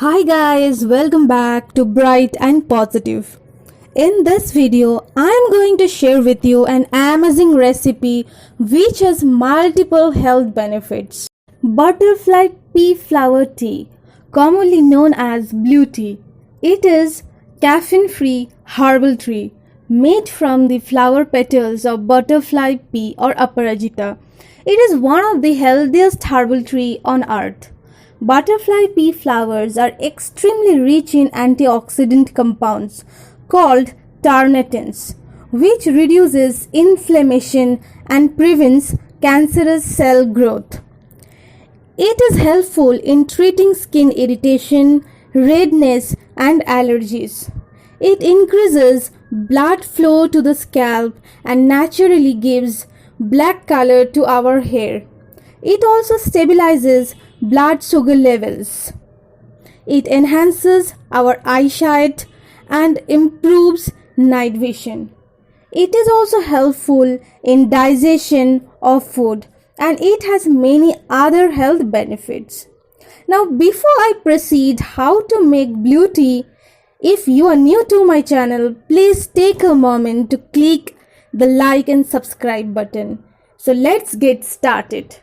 Hi guys, welcome back to Bright and Positive. In this video, I am going to share with you an amazing recipe which has multiple health benefits. Butterfly pea flower tea, commonly known as blue tea. It is caffeine-free herbal tea made from the flower petals of butterfly pea or Aparajita. It is one of the healthiest herbal tea on earth. Butterfly pea flowers are extremely rich in antioxidant compounds called tarnitins, which reduces inflammation and prevents cancerous cell growth. It is helpful in treating skin irritation, redness, and allergies. It increases blood flow to the scalp and naturally gives black color to our hair. It also stabilizes blood sugar levels. It enhances our eyesight and improves night vision. It is also helpful in digestion of food and it has many other health benefits. Now before I proceed how to make blue tea, if you are new to my channel, please take a moment to click the like and subscribe button. So let's get started.